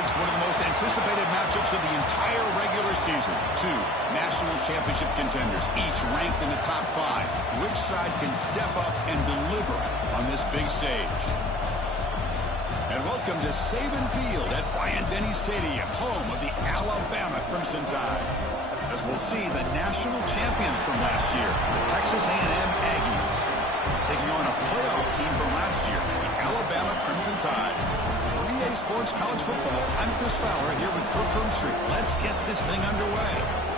folks, one of the most anticipated matchups of the entire regular season. Two national championship contenders, each ranked in the top 5. Which side can step up and deliver on this big stage? And welcome to Saban Field at Bryant-Denny Stadium, home of the Alabama Crimson Tide. As we'll see the national champions from last year, the Texas A&M Aggies, taking on a playoff team from last year, the Alabama Crimson Tide. For EA Sports College Football, I'm Chris Fowler here with Kirk Herbstreit. Let's get this thing underway.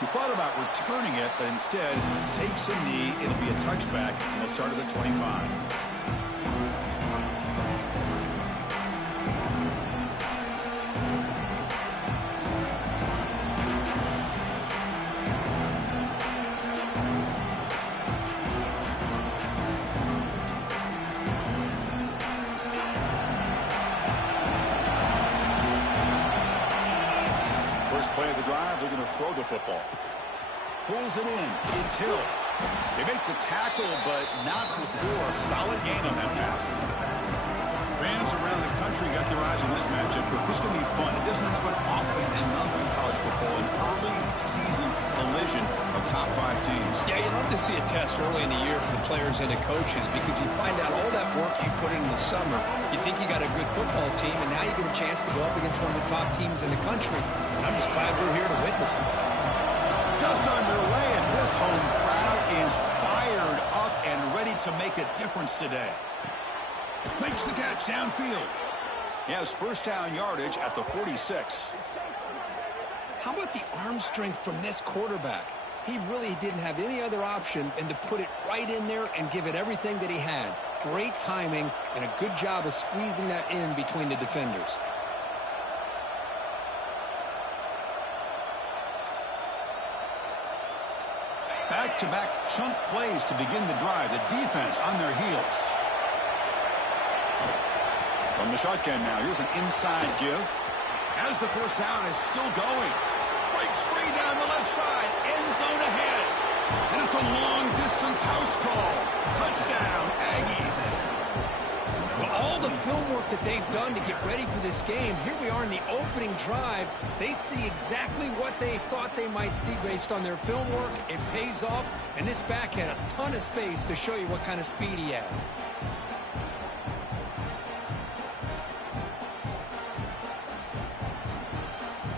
He thought about returning it, but instead takes a knee. It'll be a touchback, and they'll start at the 25. Play of the drive, they're going to throw the football. Pulls it in. It's Hill. They make the tackle, but not before a solid gain on that pass. Fans around the country got their eyes on this matchup. This is going to be fun. It doesn't happen often enough in college football. An early season collision of top 5 teams. Yeah, you love to see a test early in the year for the players and the coaches because you find out all that work you put in the summer. You think you got a good football team, and now you get a chance to go up against one of the top teams in the country. And I'm just glad we're here to witness it. Just underway, and this home crowd is fired up and ready to make a difference today. Makes the catch downfield. He has first down yardage at the 46. How about the arm strength from this quarterback? He really didn't have any other option than to put it right in there and give it everything that he had. Great timing and a good job of squeezing that in between the defenders. Back-to-back chunk plays to begin the drive. The defense on their heels. From the shotgun now, here's an inside give. As the first down is still going. Breaks free down the left side. End zone ahead. And it's a long-distance house call. Touchdown, Aggies. Well, all the film work that they've done to get ready for this game, here we are in the opening drive. They see exactly what they thought they might see based on their film work. It pays off, and this back had a ton of space to show you what kind of speed he has.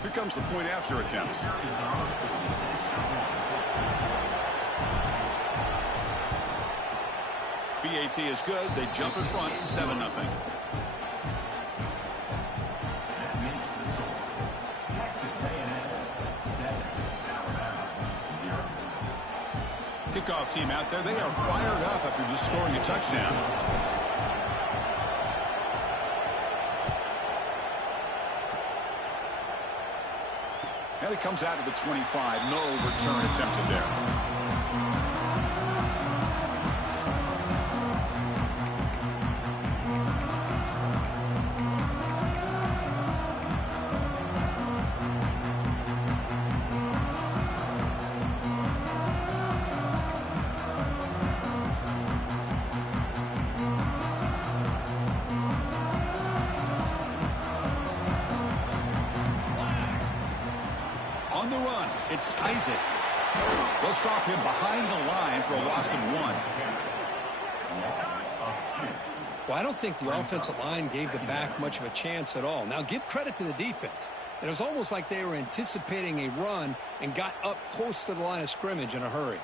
Here comes the point after attempt. BAT is good. They jump in front, 7-0. Kickoff team out there. They are fired up after just scoring a touchdown. And it comes out to the 25. No return attempted there. On the run, it's Isaac. They'll stop him behind the line for a loss of 1. Well, I don't think the offensive line gave the back much of a chance at all. Now, give credit to the defense. It was almost like they were anticipating a run and got up close to the line of scrimmage in a hurry.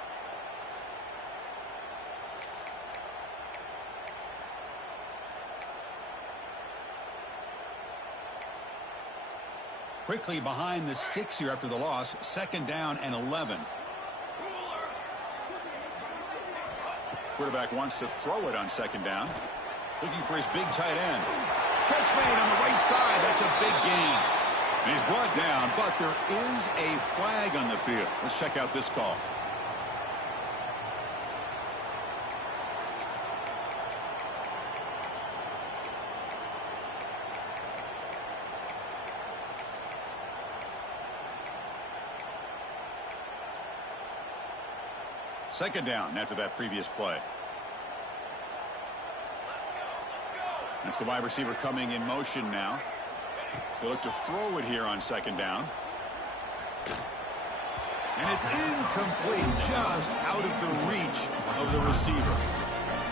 Quickly behind the sticks here after the loss. 2nd down and 11. Quarterback wants to throw it on 2nd down. Looking for his big tight end. catch made on the right side. That's a big gain. And he's brought down, but there is a flag on the field. Let's check out this call. Second down after that previous play. That's the wide receiver coming in motion now. They look to throw it here on second down. And it's incomplete, just out of the reach of the receiver.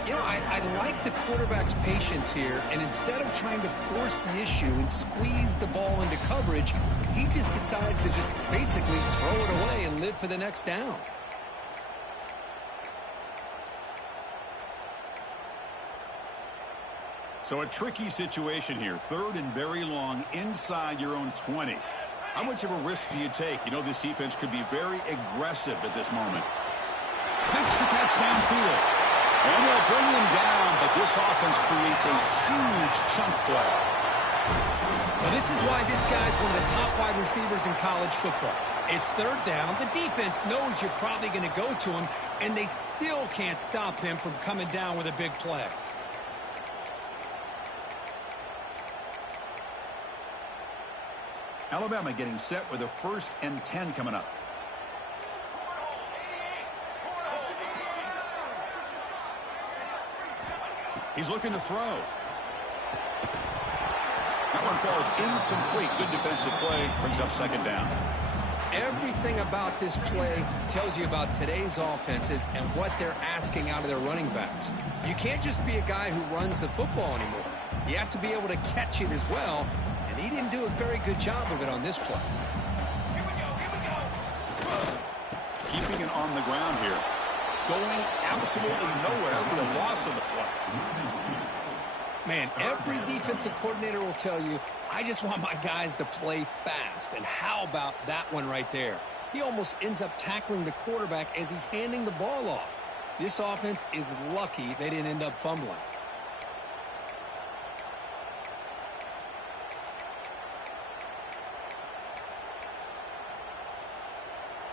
You know, I like the quarterback's patience here, and instead of trying to force the issue and squeeze the ball into coverage, he just decides to just basically throw it away and live for the next down. So a tricky situation here. Third and very long inside your own 20. How much of a risk do you take? You know this defense could be very aggressive at this moment. Makes the catch downfield. And they'll bring him down, but this offense creates a huge chunk play. Well, this is why this guy's one of the top wide receivers in college football. It's third down. The defense knows you're probably going to go to him, and they still can't stop him from coming down with a big play. Alabama getting set with a 1st and 10 coming up. He's looking to throw. That one falls incomplete. Good defensive play. Brings up second down. Everything about this play tells you about today's offenses and what they're asking out of their running backs. You can't just be a guy who runs the football anymore. You have to be able to catch it as well. And he didn't do a very good job of it on this play. Keeping it on the ground here. Going absolutely nowhere with a loss of the play. Man, every defensive coordinator will tell you, I just want my guys to play fast. And how about that one right there? He almost ends up tackling the quarterback as he's handing the ball off. This offense is lucky they didn't end up fumbling.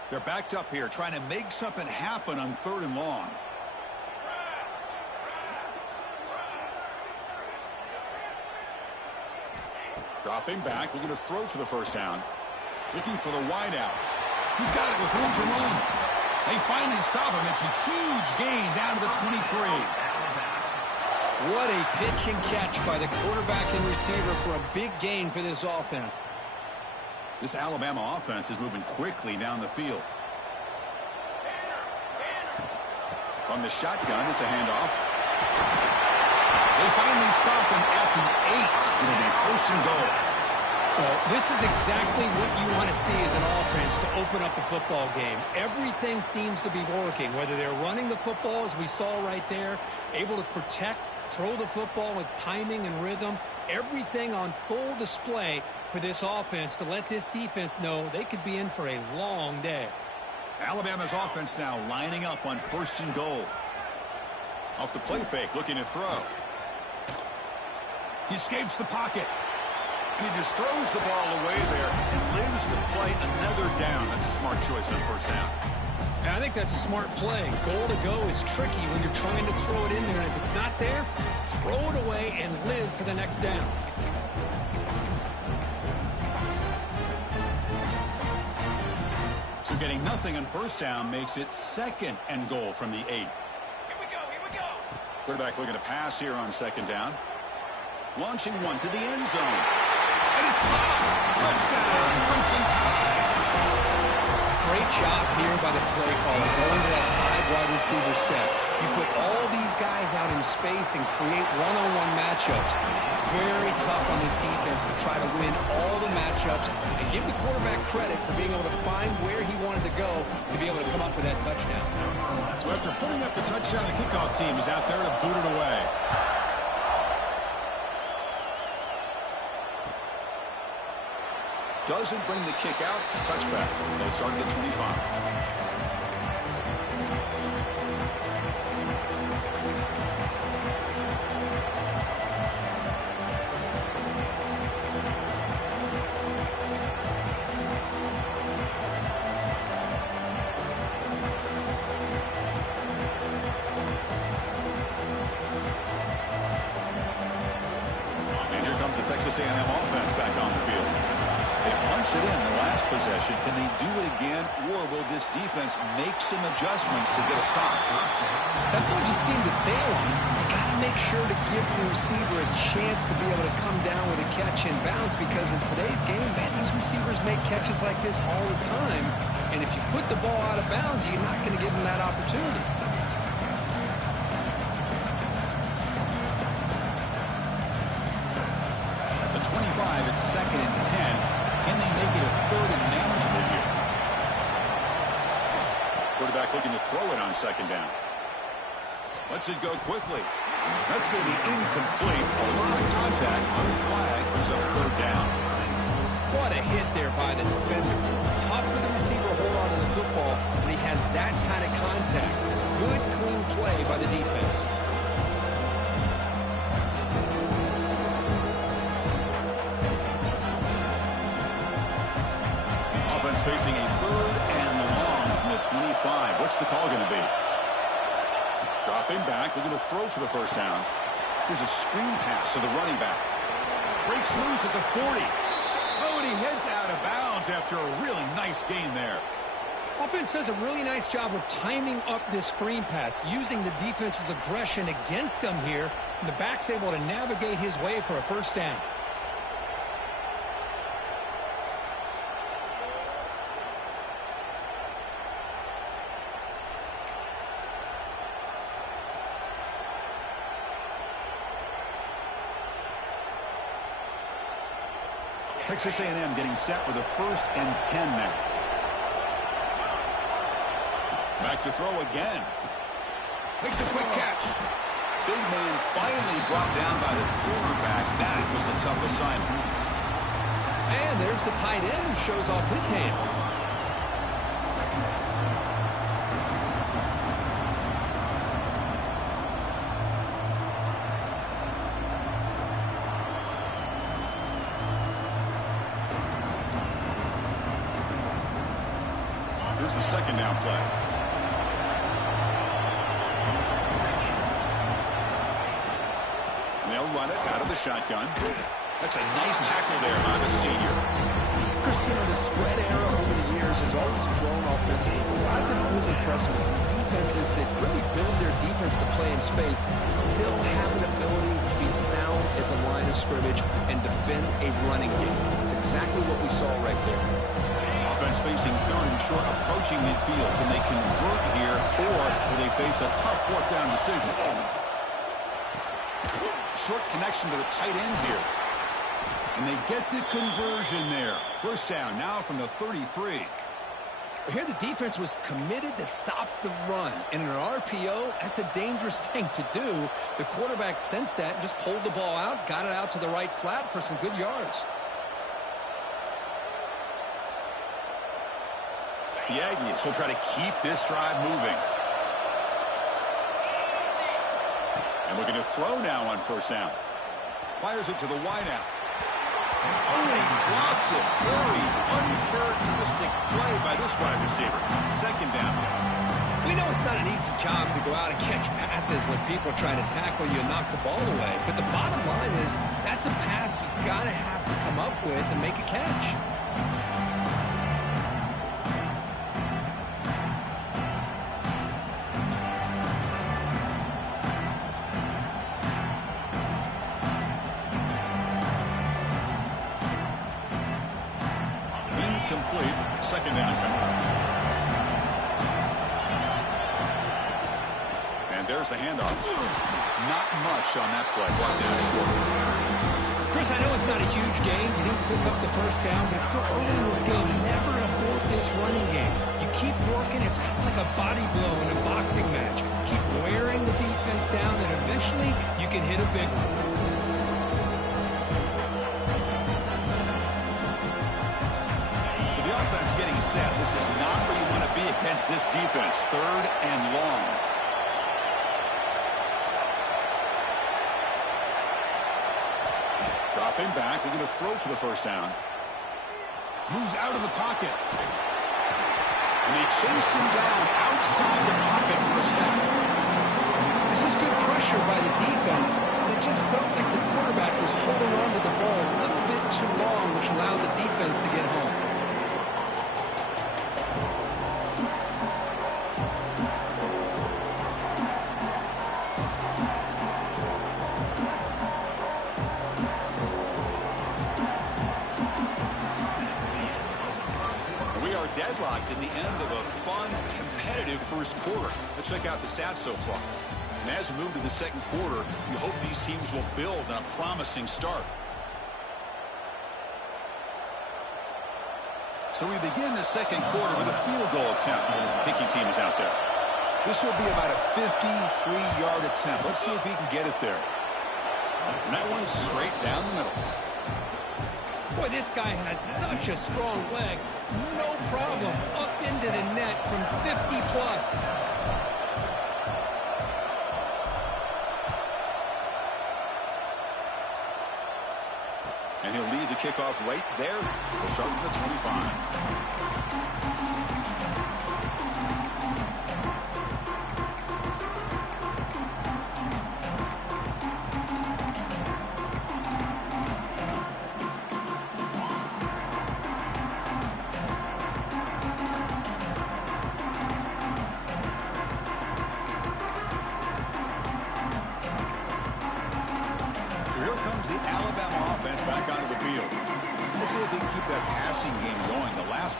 They're backed up here, trying to make something happen on 3rd and long. Dropping back, looking to throw for the first down. Looking for the wide out. He's got it with room to run. They finally stop him. It's a huge gain down to the 23. What a pitch and catch by the quarterback and receiver for a big gain for this offense. This Alabama offense is moving quickly down the field. From the shotgun, it's a handoff. They finally stop him at the 8. It'll be 1st and goal. Well, this is exactly what you want to see as an offense to open up a football game. Everything seems to be working, whether they're running the football, as we saw right there, able to protect, throw the football with timing and rhythm, everything on full display for this offense to let this defense know they could be in for a long day. Alabama's offense now lining up on 1st and goal. Off the play fake, looking to throw. He escapes the pocket. And he just throws the ball away there and lives to play another down. That's a smart choice on 1st down. And I think that's a smart play. Goal to go is tricky when you're trying to throw it in there. And if it's not there, throw it away and live for the next down. So getting nothing on 1st down makes it 2nd and goal from the 8. Here we go. Quarterback looking to pass here on 2nd down. Launching one to the end zone. And it's caught. Touchdown, Crimson Tide. Great job here by the play caller, going to that 5 wide receiver set. You put all these guys out in space and create one-on-one matchups. Very tough on this defense to try to win all the matchups and give the quarterback credit for being able to find where he wanted to go to be able to come up with that touchdown. So after putting up the touchdown, the kickoff team is out there to boot it away. Doesn't bring the kick out. Touchback. They'll start at the 25. Texas A&M offense back on the field. They punched it in the last possession. Can they do it again, or will this defense make some adjustments to get a stop? That ball just seemed to sail on. You got to make sure to give your receiver a chance to be able to come down with a catch and bounce, because in today's game, man, these receivers make catches like this all the time. And if you put the ball out of bounds, you're not going to give them that opportunity. At the 25, it's 2nd and 10. Can they make it a 3rd and manageable here? Quarterback looking to throw it on 2nd down. Lets it go quickly. That's going to be incomplete. A lot of contact on the flag. Brings up 3rd down. What a hit there by the defender. Tough for the receiver to hold on to the football when he has that kind of contact. Good, clean play by the defense. Offense facing a 3rd and long from the 25. What's the call going to be? Dropping back, looking to throw for the 1st down. Here's a screen pass to the running back. Breaks loose at the 40. Oh, and he heads out of bounds after a really nice gain there. Offense does a really nice job of timing up this screen pass, using the defense's aggression against them here, and the back's able to navigate his way for a 1st down. Texas A&M getting set with a 1st and 10 now. Back to throw again. Makes a quick catch. Big man finally brought down by the quarterback. That was a tough assignment. And there's the tight end who shows off his hands. Here's the 2nd down play. And they'll run it out of the shotgun. That's a nice tackle there by the senior. Chris, you know, the spread era over the years has always grown offensively. I've been always impressed with defenses that really build their defense to play in space, still have an ability to be sound at the line of scrimmage and defend a running game. It's exactly what we saw right there. Offense facing 3rd and short, approaching midfield. Can they convert here, or will they face a tough 4th down decision? Short connection to the tight end here. And they get the conversion there. 1st down now from the 33. Here the defense was committed to stop the run. And in an RPO, that's a dangerous thing to do. The quarterback sensed that and just pulled the ball out, got it out to the right flat for some good yards. The Aggies will try to keep this drive moving. And we're going to throw now on 1st down. Fires it to the wideout. Oh, and he dropped it. Very uncharacteristic play by this wide receiver. 2nd down. We know it's not an easy job to go out and catch passes when people are trying to tackle you and knock the ball away. But the bottom line is that's a pass you've got to have to come up with and make a catch. Incomplete. 2nd down coming up. And there's the handoff. Not much on that play. Brought down short. Chris, I know it's not a huge game. You didn't pick up the 1st down, but it's still early in this game. Never abort this running game. You keep working. It's kind of like a body blow in a boxing match. Keep wearing the defense down, and eventually you can hit a big one. Offense getting set. This is not where you want to be against this defense. 3rd and long. Dropping back. They're going to throw for the 1st down. Moves out of the pocket. And they chase him down outside the pocket for a 2nd. This is good pressure by the defense. It just felt like the quarterback was holding on to the ball a little bit too long, which allowed the defense to get home. Deadlocked in the end of a fun, competitive first quarter. Let's check out the stats so far. And as we move to the second quarter, we hope these teams will build on a promising start. So we begin the second quarter with a field goal attempt as the kicking team is out there. This will be about a 53-yard attempt. Let's see if he can get it there. And that one's straight down the middle. Boy, this guy has such a strong leg. No problem. Up into the net from 50 plus. And he'll lead the kickoff right there. We'll start with the 25.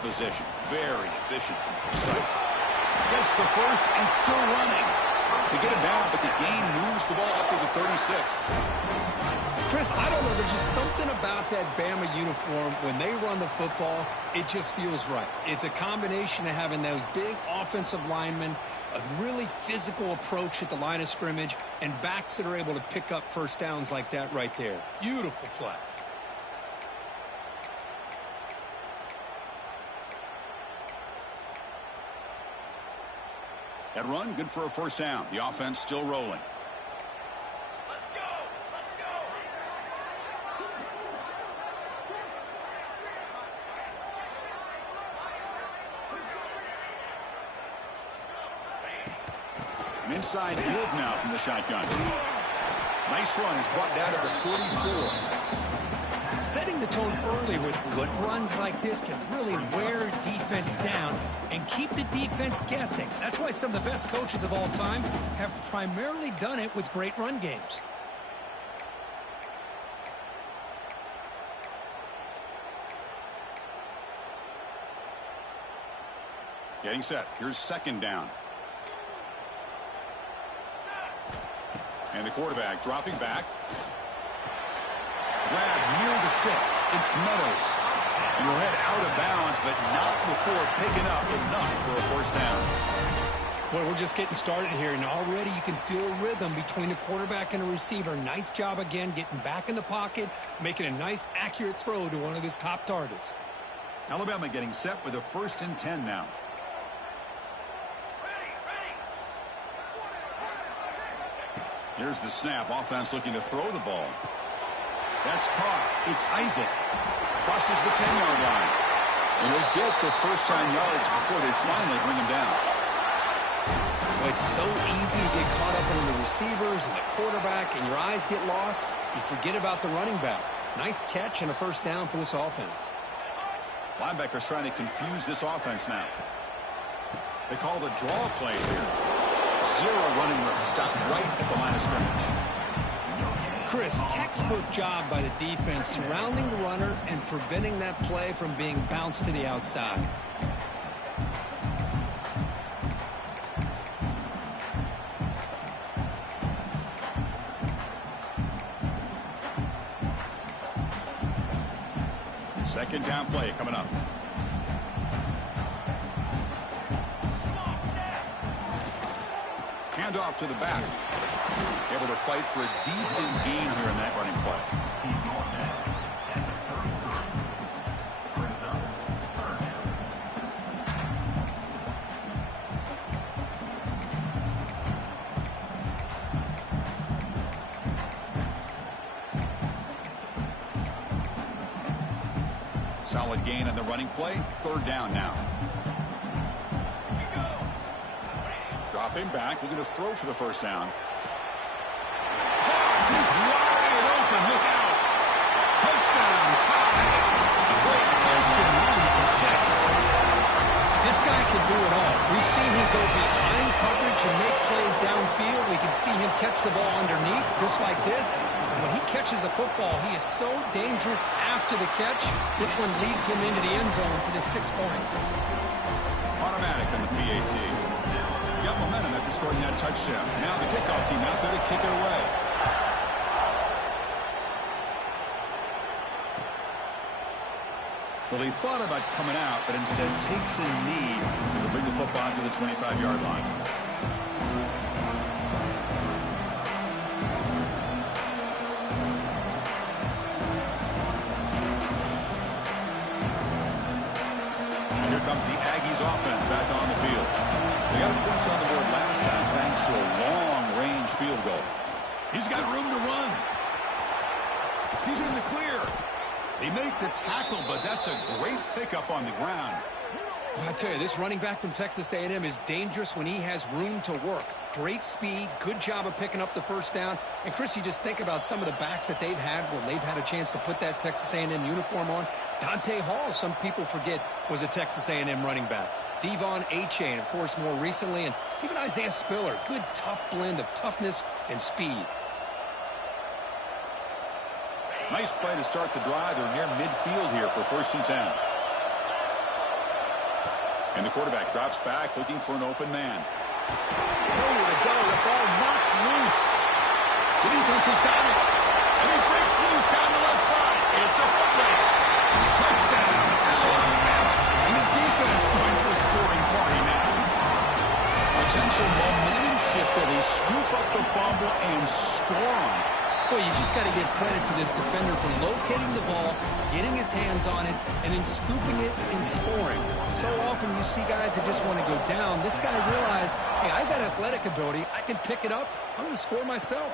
Possession. Very efficient and precise. Gets the first and still running. They get it down, but the gain moves the ball up to the 36. Chris, I don't know. There's just something about that Bama uniform. When they run the football, it just feels right. It's a combination of having those big offensive linemen, a really physical approach at the line of scrimmage, and backs that are able to pick up first downs like that right there. Beautiful play. That run, good for a first down. The offense still rolling. Let's go! Let's go! An inside give now from the shotgun. Nice run. He's brought down to the 44. Setting the tone early with good runs like this can really wear defense down and keep the defense guessing. That's why some of the best coaches of all time have primarily done it with great run games. Getting set. Here's second down. And the quarterback dropping back. Grab near the sticks. It's Meadows. And he'll head out of bounds, but not before picking up enough for a first down. Well, we're just getting started here, and already you can feel a rhythm between the quarterback and the receiver. Nice job again getting back in the pocket, making a nice, accurate throw to one of his top targets. Alabama getting set with a 1st and 10 now. Here's the snap. Offense looking to throw the ball. That's caught. It's Isaac. Crosses the 10-yard line. And he'll get the first 10 yards before they finally bring him down. Well, it's so easy to get caught up in the receivers and the quarterback, and your eyes get lost. You forget about the running back. Nice catch and a first down for this offense. Linebackers trying to confuse this offense now. They call the draw play here. Zero running room. Stopped right at the line of scrimmage. Chris, textbook job by the defense surrounding the runner and preventing that play from being bounced to the outside. Second down play coming up. Handoff to the back. Able to fight for a decent gain here in that running play. Solid gain on the running play. Third down now. Dropping back, looking to throw for the first down. He's wide open. Look out. Touchdown, tie. A great catch and run for 6. This guy can do it all. We've seen him go behind coverage and make plays downfield. We can see him catch the ball underneath, just like this. And when he catches a football, he is so dangerous after the catch. This one leads him into the end zone for the 6 points. Automatic on the PAT. Got momentum after scoring that touchdown. Now the kickoff team out there to kick it away. Well, he thought about coming out, but instead takes a knee to bring the football to the 25-yard line. And here comes the Aggies offense back on the field. They got points on the board last time thanks to a long-range field goal. He's got room to run. He's in the clear. They make the tackle, but that's a great pickup on the ground. I tell you, this running back from Texas A&M is dangerous when he has room to work. Great speed, good job of picking up the first down. And, Chris, you just think about some of the backs that they've had when they've had a chance to put that Texas A&M uniform on. Dante Hall, some people forget, was a Texas A&M running back. Devon Achane, of course, more recently. And even Isaiah Spiller, good, tough blend of toughness and speed. Nice play to start the drive. They're near midfield here for 1st and 10. And the quarterback drops back looking for an open man. Nowhere to go. The ball knocked loose. The defense has got it. And he breaks loose down the left side. It's a foot race. Touchdown, Alabama. And the defense joins the scoring party now. Potential momentum shift where they scoop up the fumble and score on it. Well, you just got to give credit to this defender for locating the ball, getting his hands on it, and then scooping it and scoring. So often you see guys that just want to go down. This guy realized, hey, I got athletic ability. I can pick it up. I'm going to score myself.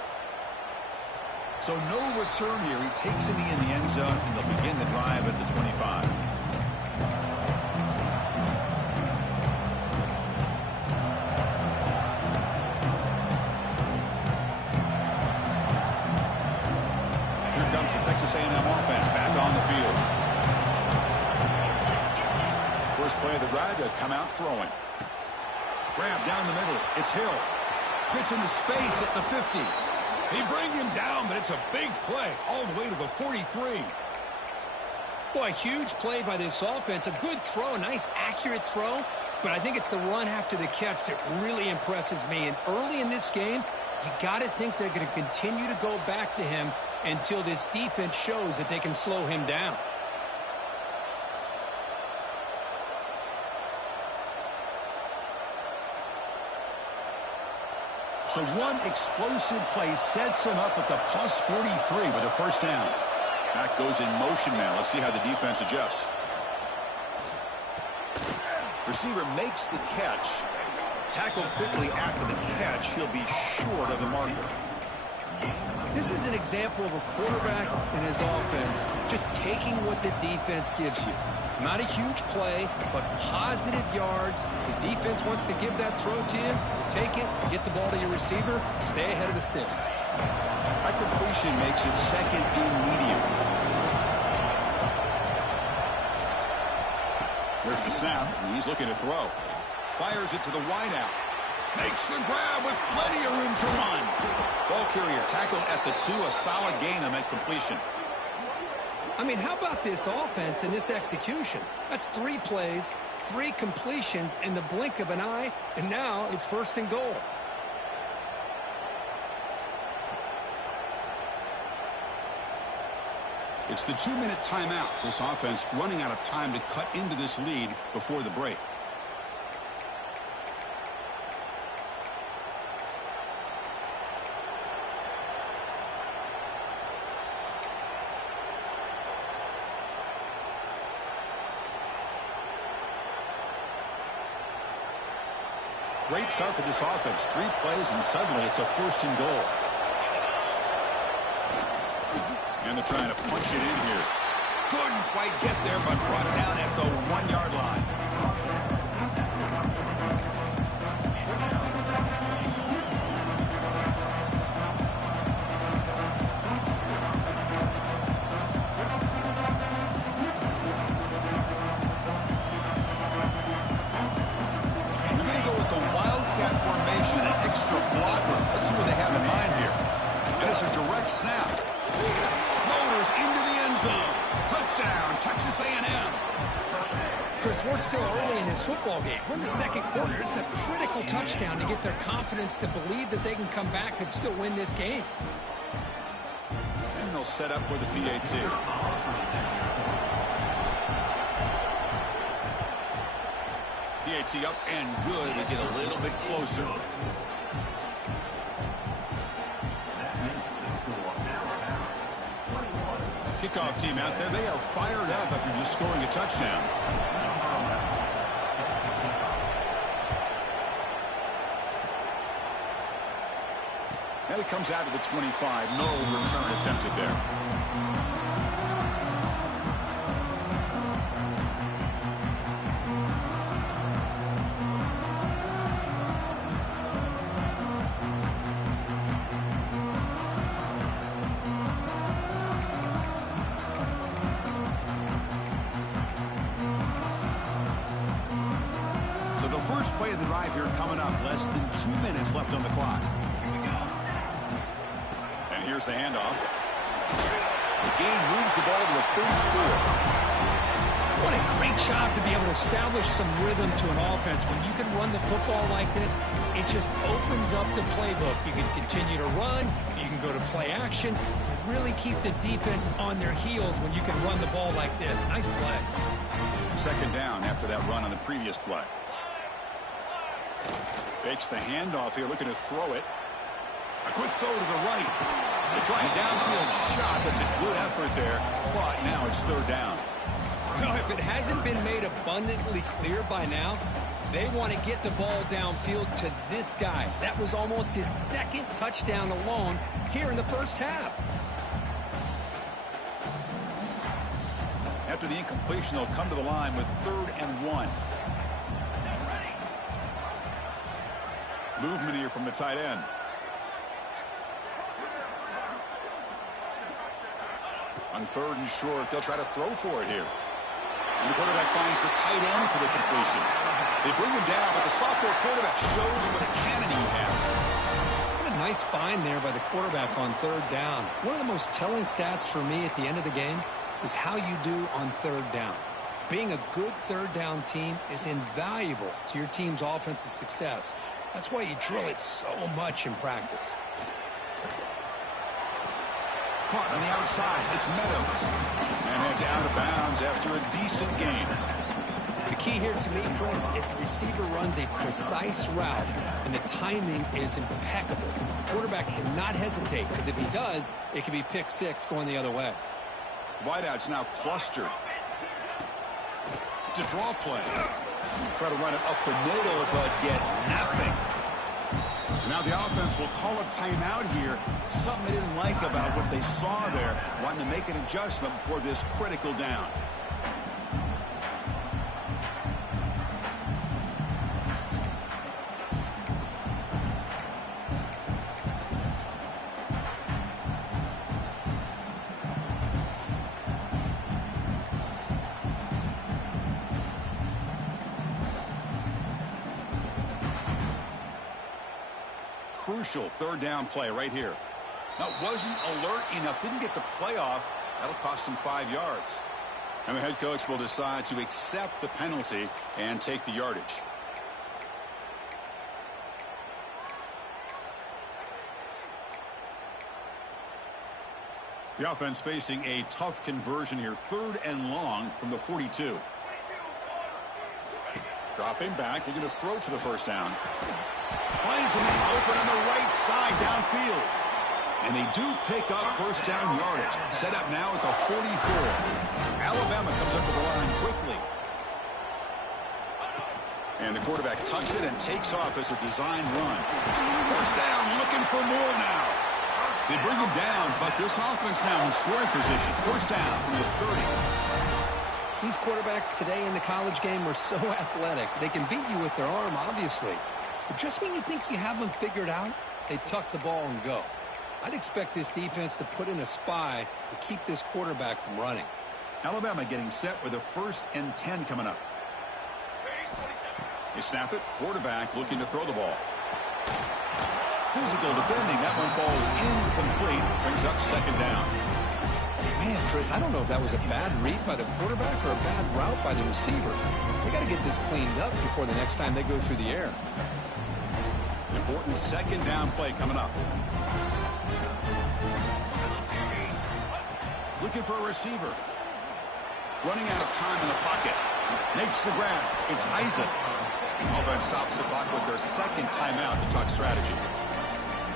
So no return here. He takes a knee in the end zone, and they'll begin the drive at the 25. Texas A&M offense back on the field. First play of the drive, they'll come out throwing. Grab down the middle. It's Hill. Gets into space at the 50. They bring him down, but it's a big play all the way to the 43. Boy, a huge play by this offense. A good throw, a nice accurate throw. But I think it's the run after the catch that really impresses me. And early in this game, you got to think they're going to continue to go back to him until this defense shows that they can slow him down. So one explosive play sets him up at the plus 43 with a first down. Back goes in motion now. Let's see how the defense adjusts. Receiver makes the catch. Tackled quickly after the catch. He'll be short of the marker. This is an example of a quarterback and his offense just taking what the defense gives you. Not a huge play, but positive yards. The defense wants to give that throw to you. You take it, get the ball to your receiver, stay ahead of the sticks. That completion makes it second and medium. There's the snap, and he's looking to throw. Fires it to the wideout. Makes the grab with plenty of room to run. Ball carrier tackled at the 2. A solid gain on that completion. I mean, how about this offense and this execution? That's 3 plays, 3 completions in the blink of an eye, and now it's 1st and goal. It's the 2-minute timeout. This offense running out of time to cut into this lead before the break. Great start for this offense. 3 plays, and suddenly it's a 1st and goal. And they're trying to punch it in here. Couldn't quite get there, but brought down at the 1-yard line. quarterback snap. Motors into the end zone. Touchdown, Texas A&M. Chris, we're still early in this football game. We're in the second quarter. This is a critical touchdown to get their confidence to believe that they can come back and still win this game. And they'll set up for the PAT. PAT up and good to get a little bit closer. Kickoff team out there. They are fired up after just scoring a touchdown. And it comes out to the 25. No return attempted there. So the first play of the drive here coming up. Less than 2 minutes left on the clock. And here's the handoff. The gain moves the ball to the 34. What a great job to be able to establish some rhythm to an offense. When you can run the football like this, it just opens up the playbook. You can continue to run. You can go to play action. You really keep the defense on their heels when you can run the ball like this. Nice play. Second down after that run on the previous play. Fakes the handoff here, looking to throw it. A quick throw to the right. They try a downfield shot. That's a good effort there. But now it's third down. Well, if it hasn't been made abundantly clear by now, they want to get the ball downfield to this guy. That was almost his second touchdown alone here in the first half. After the incompletion, they'll come to the line with 3rd and 1. Movement here from the tight end. On 3rd and short, they'll try to throw for it here. And the quarterback finds the tight end for the completion. They bring him down, but the sophomore quarterback shows what a cannon he has. What a nice find there by the quarterback on 3rd down. One of the most telling stats for me at the end of the game is how you do on 3rd down. Being a good 3rd down team is invaluable to your team's offensive success. That's why you drill it so much in practice. Caught on the outside. It's Meadows. And it's out of bounds after a decent gain. The key here to me, Chris, is the receiver runs a precise route, and the timing is impeccable. The quarterback cannot hesitate, because if he does, it could be pick six going the other way. Wideout's now clustered. It's a draw play. Try to run it up the middle, but get nothing. Now the offense will call a timeout here. Something they didn't like about what they saw there. Wanting to make an adjustment before this critical down. Crucial 3rd down play right here. Now, wasn't alert enough, didn't get the play off. That'll cost him 5 yards. And the head coach will decide to accept the penalty and take the yardage. The offense facing a tough conversion here. 3rd and long from the 42. Dropping back, looking to throw for the first down. Finds him open on the right side downfield. And they do pick up first down yardage. Set up now at the 44. Alabama comes up to the line quickly. And the quarterback tucks it and takes off as a design run. First down, looking for more now. They bring him down, but this offense now in scoring position. First down from the 30. These quarterbacks today in the college game are so athletic. They can beat you with their arm, obviously. But just when you think you have them figured out, they tuck the ball and go. I'd expect this defense to put in a spy to keep this quarterback from running. Alabama getting set with a 1st and 10 coming up. They snap it. Quarterback looking to throw the ball. Physical defending. That one falls incomplete. Brings up second down. Man, Chris, I don't know if that was a bad read by the quarterback or a bad route by the receiver. We got to get this cleaned up before the next time they go through the air. Important second down play coming up. Looking for a receiver. Running out of time in the pocket. Makes the grab. It's Isaac. Offense stops the clock with their second timeout to talk strategy.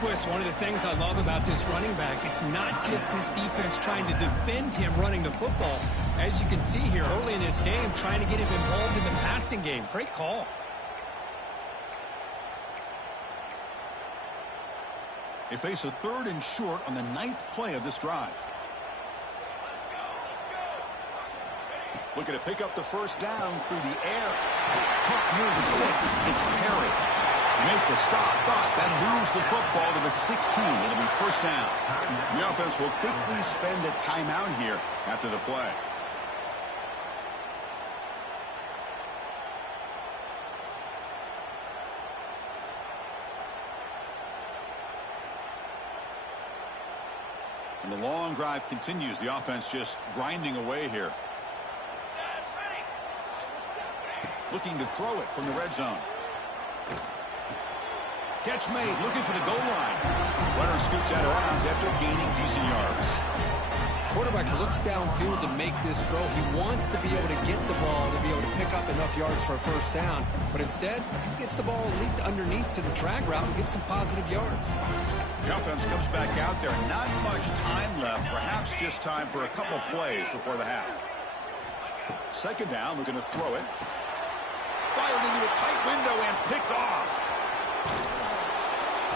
Boy, it's one of the things I love about this running back. It's not just this defense trying to defend him running the football. As you can see here early in this game, trying to get him involved in the passing game. Great call. They face a 3rd and short on the 9th play of this drive. Looking to pick up the first down through the air. Caught near the sticks. It's Perry. Make the stop, but that moves the football to the 16. It'll be first down. The offense will quickly spend a timeout here after the play. And the long drive continues. The offense just grinding away here. Looking to throw it from the red zone. Catch made, looking for the goal line. Runner scoots out of bounds after gaining decent yards. Quarterback looks downfield to make this throw. He wants to be able to get the ball to be able to pick up enough yards for a first down. But instead, he gets the ball at least underneath to the drag route and gets some positive yards. The offense comes back out there. Not much time left. Perhaps just time for a couple plays before the half. Second down, we're going to throw it. Fired into a tight window and picked off.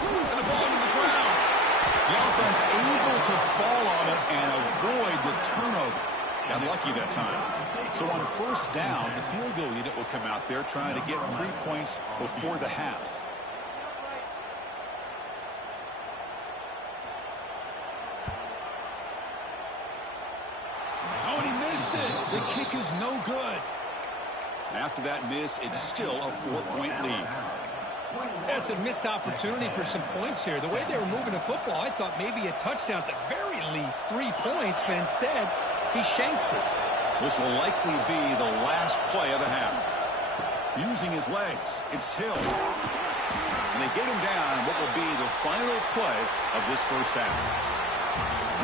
And the ball to the ground. The offense able to fall on it and avoid the turnover. Got lucky that time. So on first down, the field goal unit will come out there trying to get 3 points before the half. Oh, and he missed it. The kick is no good. After that miss, it's still a 4-point lead. That's a missed opportunity for some points here. The way they were moving the football, I thought maybe a touchdown at the very least, 3 points, but instead, he shanks it. This will likely be the last play of the half. Using his legs, it's Hill. And they get him down what will be the final play of this first half.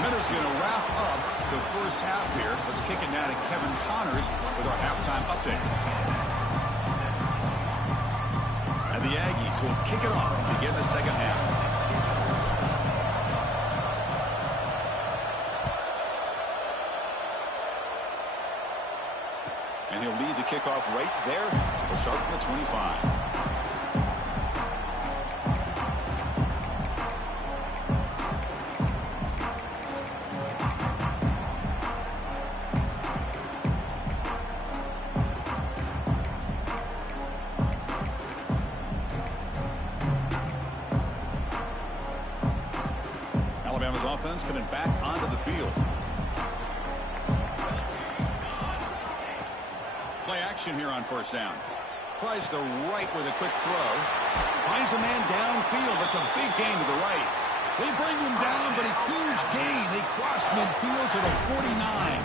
Minter's going to wrap up the first half here. Let's kick it now to Kevin Connors with our halftime update. And the Aggies will kick it off to begin the second half. And he'll lead the kickoff right there. We'll start from the 25. Alabama's offense coming back onto the field. Play action here on first down. Tries the right with a quick throw. Finds a man downfield. That's a big gain to the right. They bring him down, but a huge gain. They cross midfield to the 49.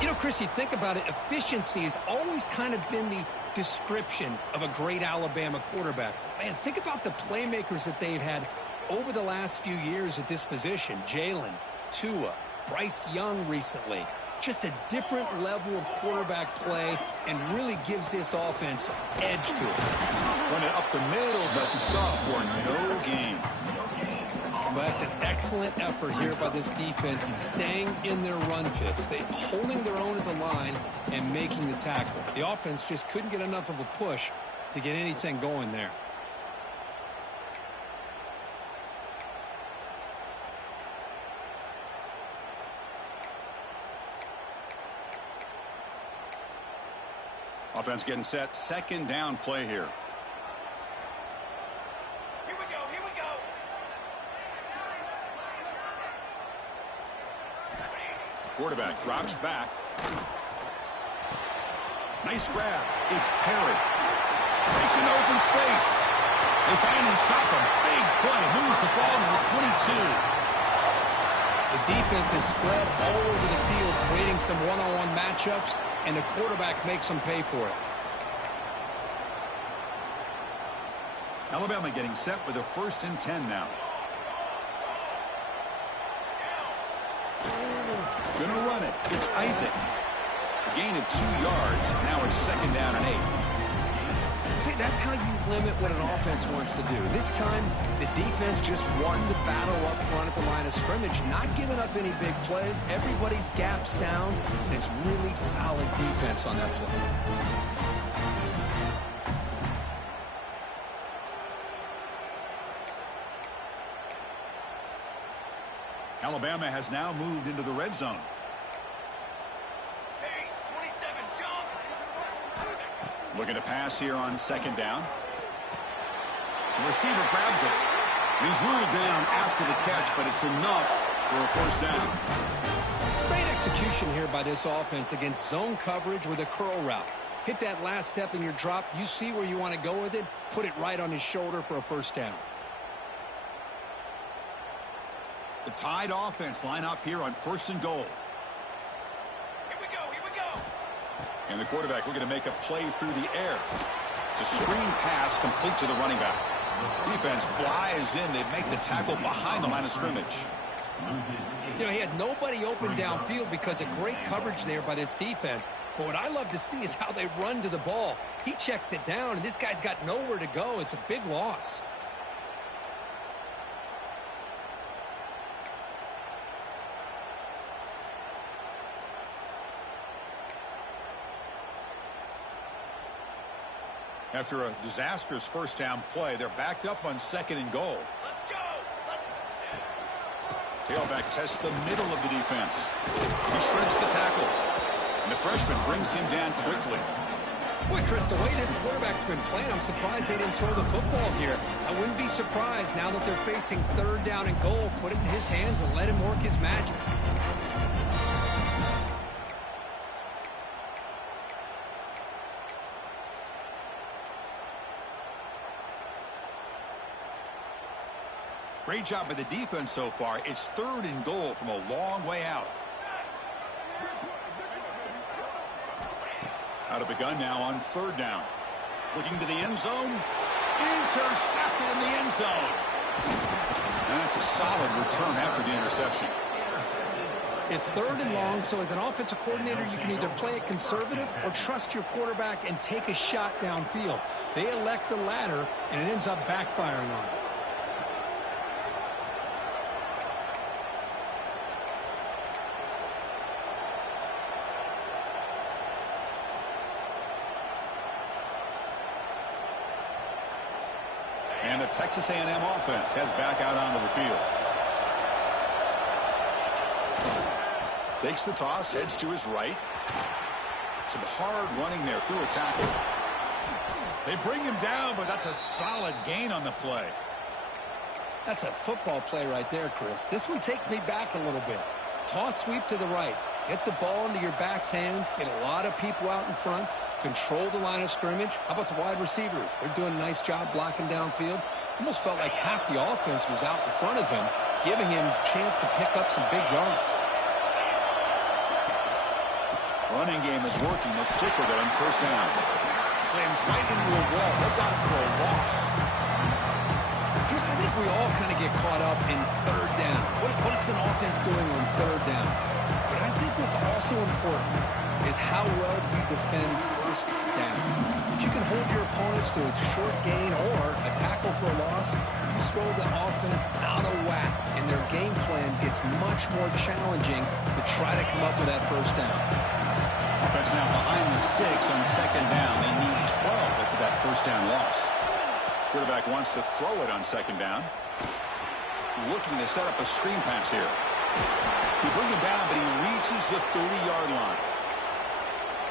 You know, Chris, you think about it, efficiency has always kind of been the description of a great Alabama quarterback. Man, think about the playmakers that they've had over the last few years at this position. Jalen, Tua, Bryce Young recently. Just a different level of quarterback play and really gives this offense edge to it. Run it up the middle, but stuff for no gain. Well, that's an excellent effort here by this defense, staying in their run fits. They holding their own at the line and making the tackle. The offense just couldn't get enough of a push to get anything going there. Offense getting set. Second down play here. Here we go, here we go. Quarterback drops back. Nice grab. It's Perry. Takes an open space. They finally stop him. Big play. Moves the ball to the 22. The defense is spread all over the field, creating some one-on-one matchups, and the quarterback makes them pay for it. Alabama getting set with a 1st and 10 now. Gonna run it. It's Isaac. A gain of 2 yards. Now it's 2nd down and 8. See, that's how you limit what an offense wants to do. This time, the defense just won the battle up front at the line of scrimmage, not giving up any big plays. Everybody's gap sound, and it's really solid defense on that play. Alabama has now moved into the red zone. Pace, 27, jump. Looking to pass here on 2nd down. The receiver grabs it. He's ruled down after the catch, but it's enough for a 1st down. Great execution here by this offense against zone coverage with a curl route. Hit that last step in your drop. You see where you want to go with it. Put it right on his shoulder for a 1st down. The Tide offense line up here on 1st and goal. Here we go, here we go. And the quarterback looking to make a play through the air. It's a screen pass complete to the running back. Defense flies in. They make the tackle behind the line of scrimmage. You know, he had nobody open downfield because of great coverage there by this defense. But what I love to see is how they run to the ball. He checks it down, and this guy's got nowhere to go. It's a big loss. After a disastrous 1st down play, they're backed up on 2nd and goal. Let's go. Tailback tests the middle of the defense. He shreds the tackle. And the freshman brings him down quickly. Boy, Chris, the way this quarterback's been playing, I'm surprised they didn't throw the football here. I wouldn't be surprised now that they're facing 3rd down and goal. Put it in his hands and let him work his magic. Great job by the defense so far. It's 3rd and goal from a long way out. Out of the gun now on 3rd down. Looking to the end zone. Intercepted in the end zone. And that's a solid return after the interception. It's 3rd and long, so as an offensive coordinator, you can either play it conservative or trust your quarterback and take a shot downfield. They elect the latter, and it ends up backfiring on them. And the Texas A&M offense heads back out onto the field. Takes the toss, heads to his right. Some hard running there through a tackle. They bring him down, but that's a solid gain on the play. That's a football play right there, Chris. This one takes me back a little bit. Toss sweep to the right. Get the ball into your back's hands. Get a lot of people out in front. Control the line of scrimmage. How about the wide receivers? They're doing a nice job blocking downfield. Almost felt like half the offense was out in front of him, giving him a chance to pick up some big yards. Running game is working. They'll stick with it on 1st down. Slams right into a wall. They've got him for a loss. Chris, I think we all kind of get caught up in 3rd down. What is an offense doing on 3rd down? But I think what's also important is how well you defend 1st down. If you can hold your opponents to a short gain or a tackle for a loss, you throw the offense out of whack, and their game plan gets much more challenging to try to come up with that 1st down. Offense now behind the sticks on 2nd down. They need 12 after that 1st down loss. Quarterback wants to throw it on 2nd down. Looking to set up a screen pass here. He brings him down, but he reaches the 30-yard line.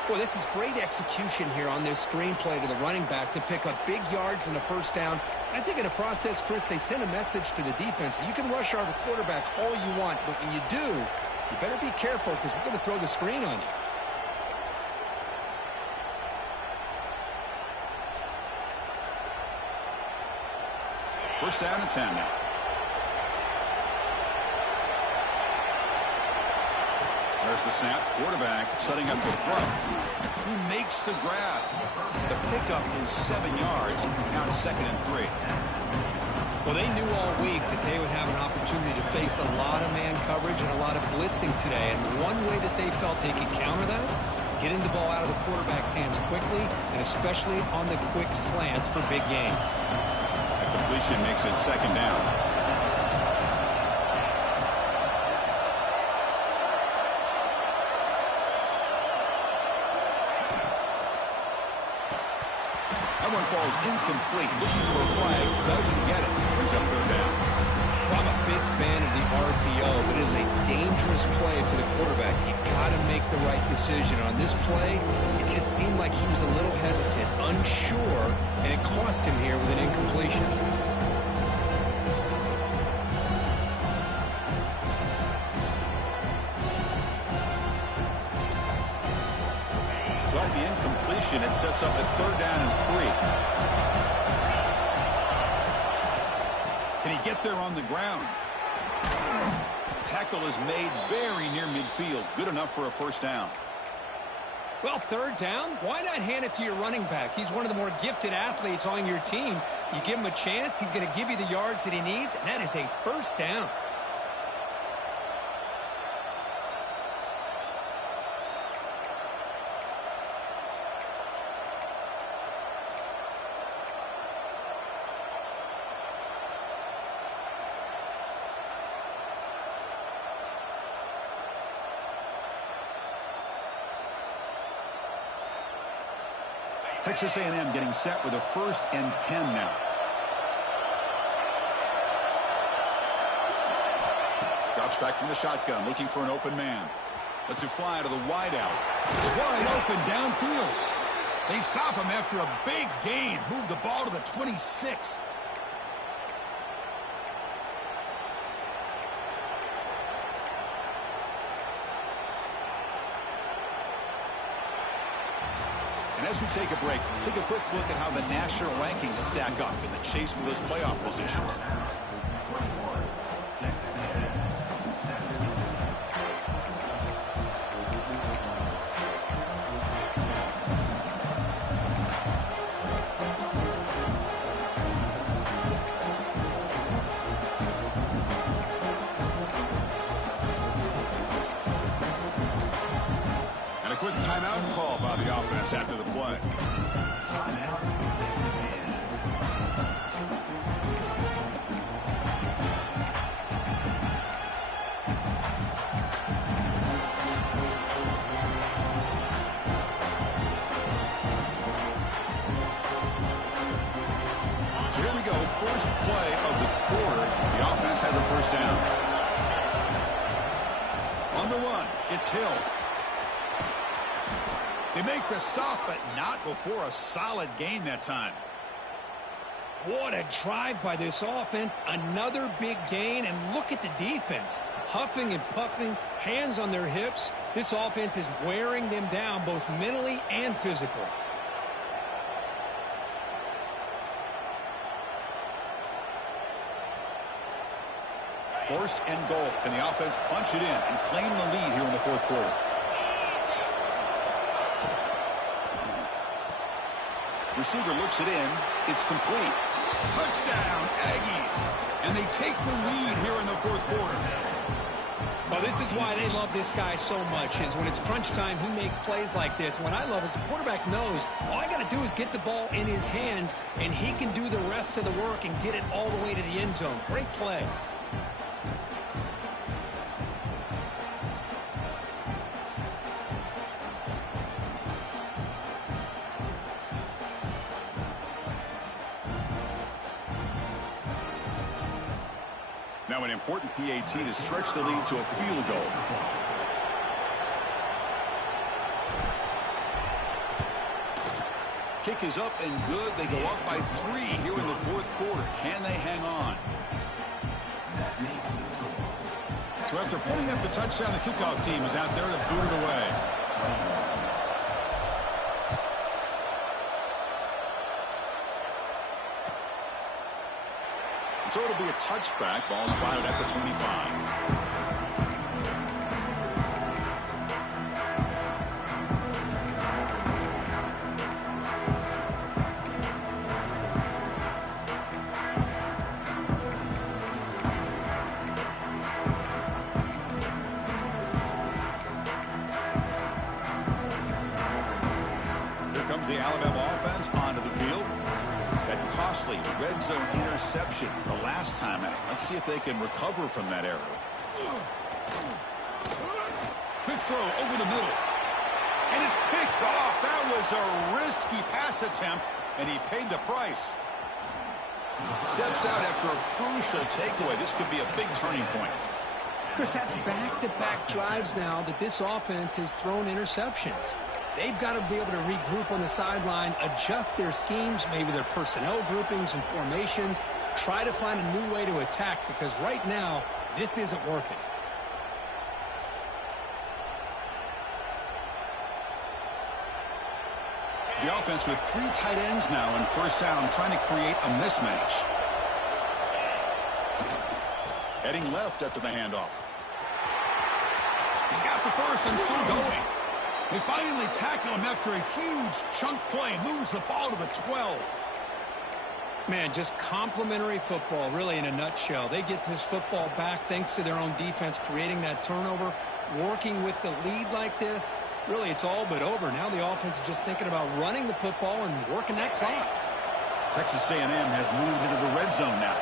Well, this is great execution here on this screen play to the running back to pick up big yards in the 1st down. I think in the process, Chris, they send a message to the defense. You can rush our quarterback all you want, but when you do, you better be careful because we're going to throw the screen on you. First down and 10 now. There's the snap. Quarterback setting up the throw. Who makes the grab? The pickup is 7 yards. Now it's 2nd and 3. Well, they knew all week that they would have an opportunity to face a lot of man coverage and a lot of blitzing today. And one way that they felt they could counter that, getting the ball out of the quarterback's hands quickly, and especially on the quick slants for big gains. A completion makes it 2nd down. That one falls incomplete. Looking for a flag. Doesn't get it. Brings up 3rd down. Well, I'm a big fan of the RPO, but it is a dangerous play for the quarterback. You got to make the right decision. On this play, it just seemed like he was a little hesitant, unsure, and it cost him here with an incompletion. So at the incompletion, it sets up a 3rd down and 3. Can he get there on the ground? Tackle is made very near midfield. Good enough for a 1st down. Well, 3rd down, why not hand it to your running back? He's one of the more gifted athletes on your team. You give him a chance, he's going to give you the yards that he needs, and that is a 1st down. Texas A&M getting set with a 1st and 10 now. Drops back from the shotgun, looking for an open man. Lets it fly to the wideout. Wide open downfield. They stop him after a big gain. Move the ball to the 26. And as we take a break, take a quick look at how the national rankings stack up in the chase for those playoff positions. And a quick timeout call by the offense after the play. So here we go, first play of the quarter. The offense has a 1st down. On the run, it's Hill. They make the stop, but not before a solid gain that time. What a drive by this offense. Another big gain, and look at the defense. Huffing and puffing, hands on their hips. This offense is wearing them down both mentally and physically. First and goal. Can the offense punch it in and claim the lead here in the 4th quarter? Receiver looks it in. It's complete. Touchdown, Aggies. And they take the lead here in the 4th quarter. Well, this is why they love this guy so much, is when it's crunch time, he makes plays like this. What I love is the quarterback knows all I got to do is get the ball in his hands, and he can do the rest of the work and get it all the way to the end zone. Great play. Now an important PAT to stretch the lead to a field goal. Kick is up and good. They go up by 3 here in the 4th quarter. Can they hang on? So after putting up the touchdown, the kickoff team is out there to boot it away. So it'll be a touchback. Ball spotted at the 25. The Alabama offense onto the field. That costly red zone interception the last time out. Let's see if they can recover from that error. Quick throw over the middle. And it's picked off. That was a risky pass attempt, and he paid the price. Steps out after a crucial takeaway. This could be a big turning point. Chris, that's back-to-back drives now that this offense has thrown interceptions. They've got to be able to regroup on the sideline, adjust their schemes, maybe their personnel groupings and formations, try to find a new way to attack, because right now, this isn't working. The offense with 3 tight ends now on first down, trying to create a mismatch. Heading left after the handoff. He's got the first and still going. They finally tackle him after a huge chunk play. Moves the ball to the 12. Man, just complimentary football, really, in a nutshell. They get this football back thanks to their own defense, creating that turnover, working with the lead like this. Really, it's all but over. Now the offense is just thinking about running the football and working that clock. Texas A&M has moved into the red zone now.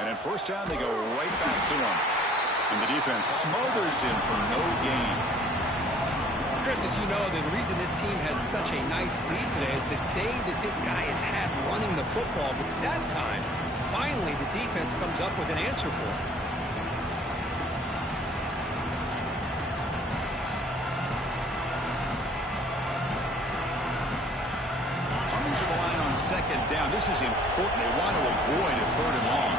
And at first down, they go right back to him. And the defense smothers him for no gain. Chris, as you know, the reason this team has such a nice lead today is the day that this guy has had running the football. But that time, finally, the defense comes up with an answer for it. Coming to the line on second down. This is important. They want to avoid a 3rd and long.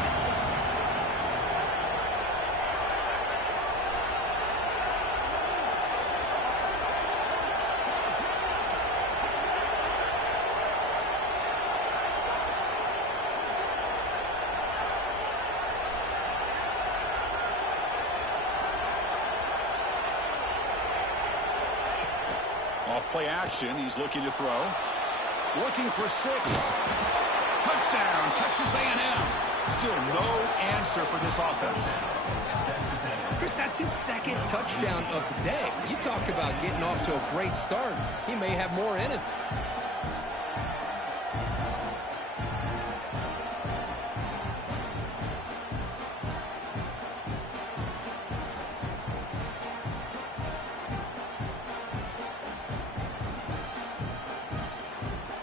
Off-play action. He's looking to throw. Looking for 6. Touchdown, Texas A&M. Still no answer for this offense. Chris, that's his 2nd touchdown of the day. You talk about getting off to a great start. He may have more in it.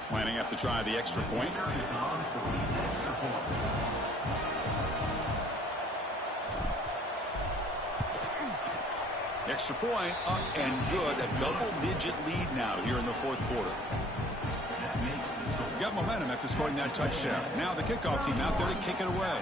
Planning up to try the extra point. Extra point up and good. A double-digit lead now here in the 4th quarter. Got momentum after scoring that touchdown. Now the kickoff team out there to kick it away.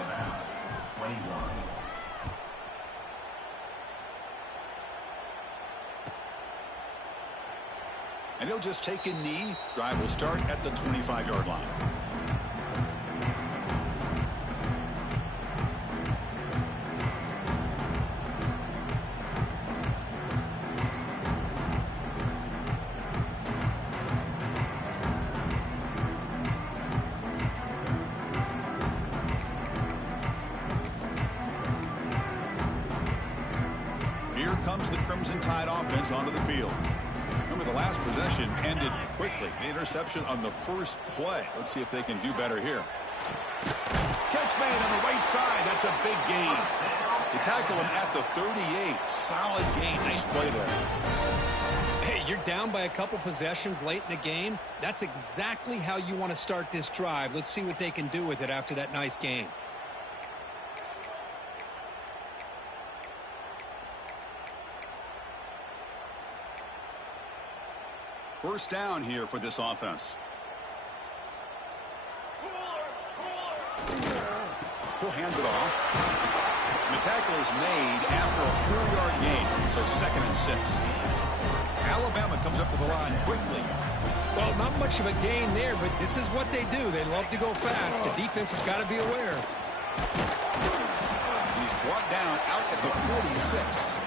And he'll just take a knee. Drive will start at the 25-yard line. Here comes the Crimson Tide offense onto the field. Remember, the last possession ended quickly. The interception on the first play. Let's see if they can do better here. Catch made on the right side. That's a big gain. They tackle him at the 38. Solid gain. Nice play there. Hey, you're down by a couple possessions late in the game. That's exactly how you want to start this drive. Let's see what they can do with it after that nice gain. First down here for this offense. He'll hand it off. The tackle is made after a 4-yard gain, so 2nd and 6. Alabama comes up with the line quickly. Well, not much of a gain there, but this is what they do. They love to go fast. The defense has got to be aware. He's brought down out at the 46.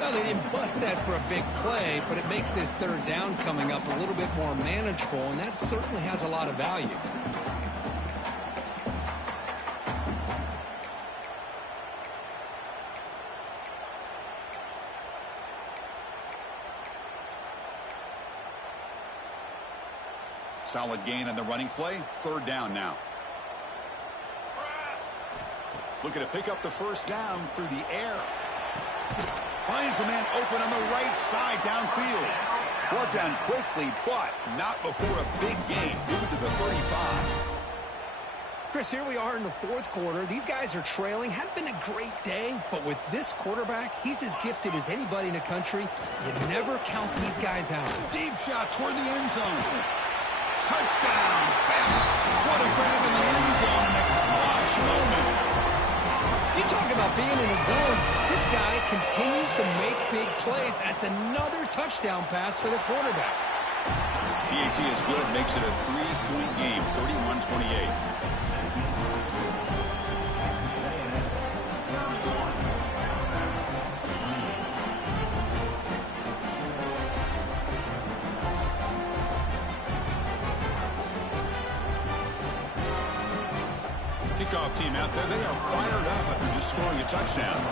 Well, they didn't bust that for a big play, but it makes this 3rd down coming up a little bit more manageable, and that certainly has a lot of value. Solid gain on the running play. 3rd down now. Looking to pick up the first down through the air. Finds a man open on the right side downfield. Brought down quickly, but not before a big gain. Moving to the 35. Chris, here we are in the 4th quarter. These guys are trailing. Hadn't been a great day, but with this quarterback, he's as gifted as anybody in the country. You never count these guys out. Deep shot toward the end zone. Touchdown! Bam! What a grab in the end zone in a clutch moment. You talk about being in the zone. This guy continues to make big plays. That's another touchdown pass for the quarterback. PAT is good, makes it a 3-point game, 31-28. Kickoff team out there, they are fired up after just scoring a touchdown.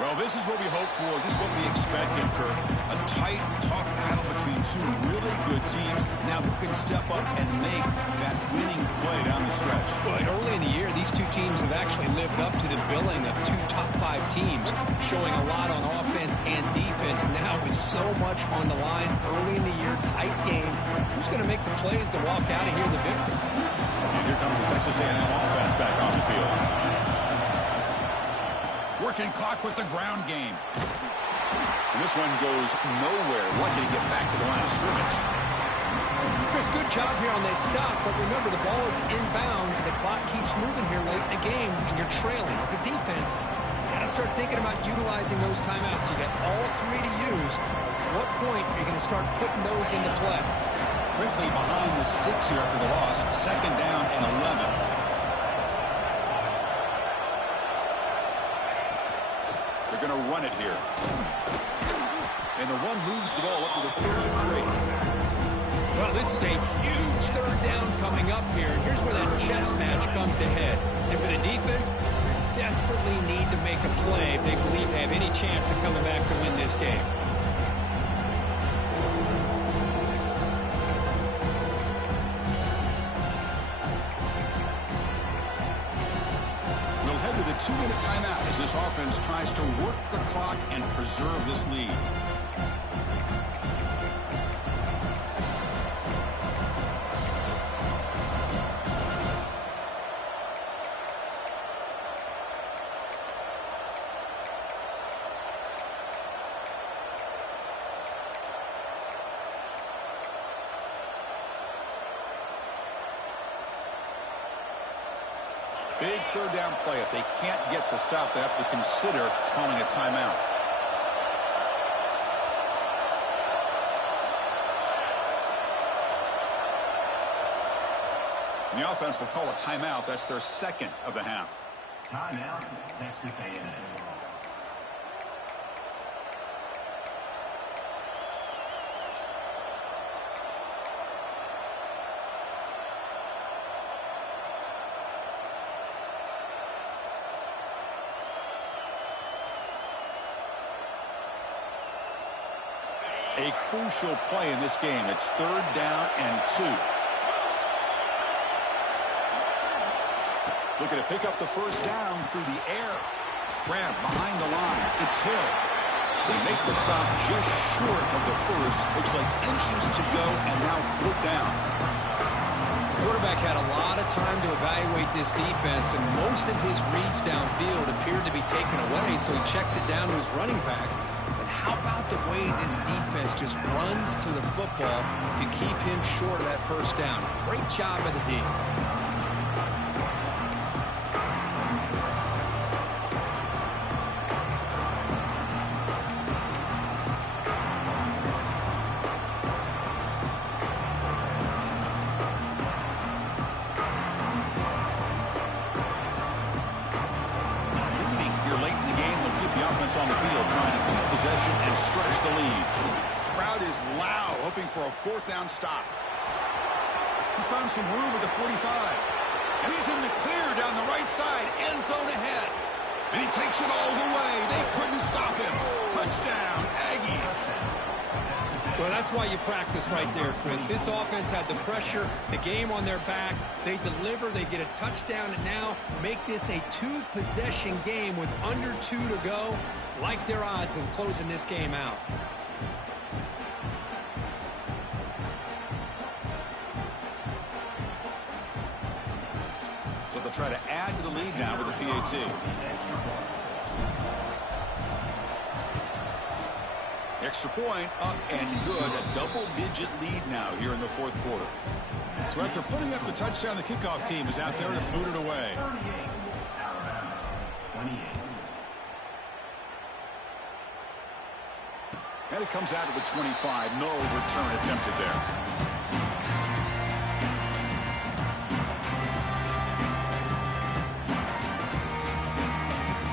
Well, this is what we hope for. This is what we expected for a tight, tough battle between two really good teams. Now, who can step up and make that winning play down the stretch? Well, early in the year, these two teams have actually lived up to the billing of 2 top-5 teams, showing a lot on offense and defense. Now, with so much on the line early in the year, tight game, who's going to make the plays to walk out of here the victor? And here comes the Texas A&M offense back on the field. Working clock with the ground game. And this one goes nowhere. Lucky to get back to the line of scrimmage. Chris, good job here on that stop, but remember the ball is inbounds and the clock keeps moving here late in the game and you're trailing. As a defense, you got to start thinking about utilizing those timeouts. You got all 3 to use. At what point are you going to start putting those into play? Quickly behind the sticks here after the loss. 2nd down and 11. They're going to run it here. And the run moves the ball up to the 33. Well, this is a huge 3rd down coming up here. And here's where that chess match comes to head. And for the defense, they desperately need to make a play if they believe they have any chance of coming back to win this game. We'll head to the 2-minute timeout as this offense tries to work the clock and preserve this lead. Big 3rd down play. If they can't get the stop, they have to consider calling a timeout. And the offense will call a timeout. That's their 2nd of the half. Timeout, Texas A&M. A crucial play in this game. It's 3rd down and 2. Looking to pick up the first down through the air. Grab behind the line. It's Hill. They make the stop just short of the first. Looks like inches to go, and now 4th down. Quarterback had a lot of time to evaluate this defense, and most of his reads downfield appeared to be taken away, so he checks it down to his running back. But how about the way this defense just runs to the football to keep him short of that first down? Great job by the D. On the field trying to keep possession and stretch the lead. Crowd is loud, hoping for a fourth down stop. He's found some room at the 45. And he's in the clear down the right side, end zone ahead. And he takes it all the way. They couldn't stop him. Touchdown, Aggies. Well, that's why you practice right there, Chris. This offense had the pressure, the game on their back. They deliver, they get a touchdown, and now make this a two-possession game with under 2 to go. Like their odds of closing this game out. So they'll try to add to the lead now with the PAT. Extra point up and good. A double-digit lead now here in the fourth quarter. So after putting up the touchdown, the kickoff team is out there to boot it away. And it comes out to the 25. No return attempted there.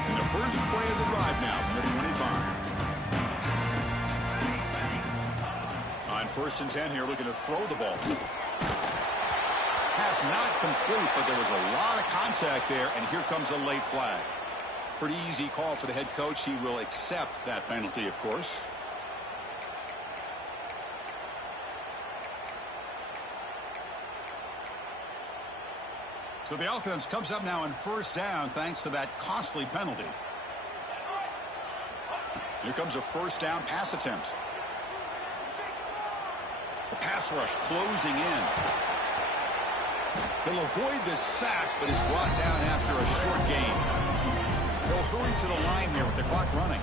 And the first play of the drive now from the 25. On 1st and 10 here, looking to throw the ball. Pass not complete, but there was a lot of contact there, and here comes a late flag. Pretty easy call for the head coach. He will accept that penalty, of course. So the offense comes up now on 1st down thanks to that costly penalty. Here comes a 1st down pass attempt. The pass rush closing in. He'll avoid this sack, but is brought down after a short gain. They'll hurry to the line here with the clock running.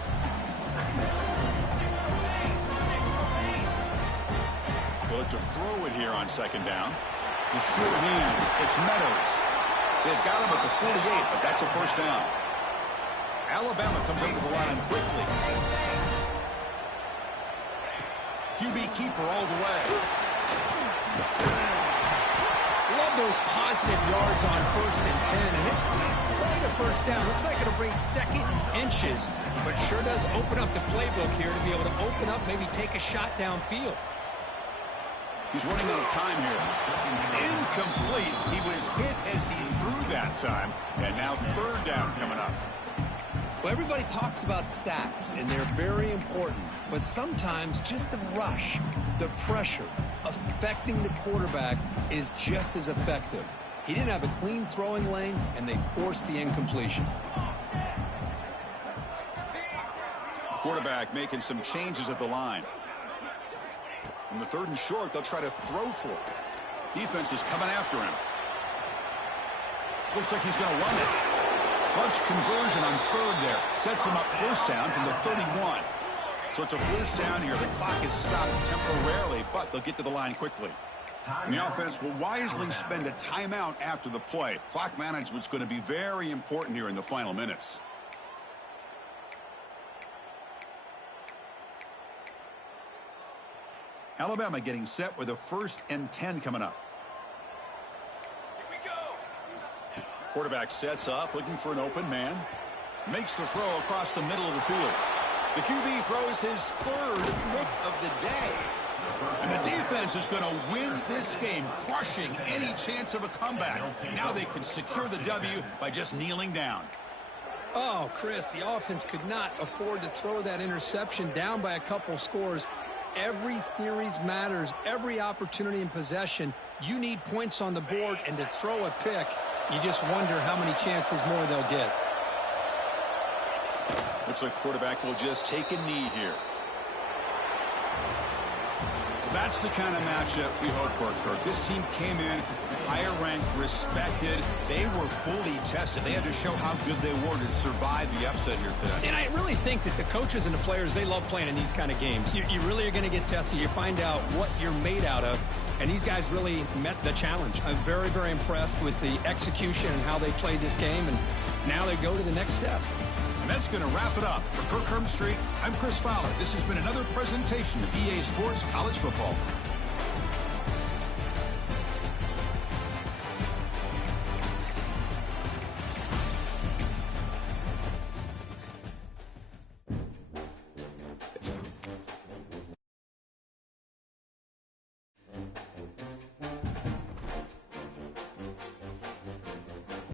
They'll look to throw it here on 2nd down. The short hands. It's Meadows. They've got him at the 48, but that's a 1st down. Alabama comes up to the line quickly. QB keeper all the way. Love those positive yards on 1st and 10, and it's quite a 1st down. Looks like it'll bring 2nd inches, but sure does open up the playbook here to be able to open up, maybe take a shot downfield. He's running out of time here. It's incomplete. He was hit as he threw that time, and now 3rd down coming up. Well, everybody talks about sacks, and they're very important. But sometimes just the rush, the pressure, affecting the quarterback is just as effective. He didn't have a clean throwing lane, and they forced the incompletion. Quarterback making some changes at the line. On the 3rd and short, they'll try to throw for it. Defense is coming after him. Looks like he's going to run it. Clutch conversion on 3rd there. Sets him up 1st down from the 31. So it's a 1st down here. The clock is stopped temporarily, but they'll get to the line quickly. And the offense will wisely spend a timeout after the play. Clock management's going to be very important here in the final minutes. Alabama getting set with a 1st and 10 coming up. Here we go. Quarterback sets up, looking for an open man. Makes the throw across the middle of the field. The QB throws his 3rd pick of the day. And the defense is going to win this game, crushing any chance of a comeback. Now they can secure the W by just kneeling down. Oh, Chris, the offense could not afford to throw that interception down by a couple scores. Every series matters. Every opportunity in possession, you need points on the board, and to throw a pick, you just wonder how many chances more they'll get. Looks like the quarterback will just take a knee here. That's the kind of matchup we hope for, Kirk. This team came in higher ranked, respected. They were fully tested. They had to show how good they were to survive the upset here today. And I really think that the coaches and the players, they love playing in these kind of games. You really are going to get tested. You find out what you're made out of. And these guys really met the challenge. I'm very, very impressed with the execution and how they played this game. And now they go to the next step. And that's going to wrap it up. For Kirk Herbstreit, I'm Chris Fowler. This has been another presentation of EA Sports College Football.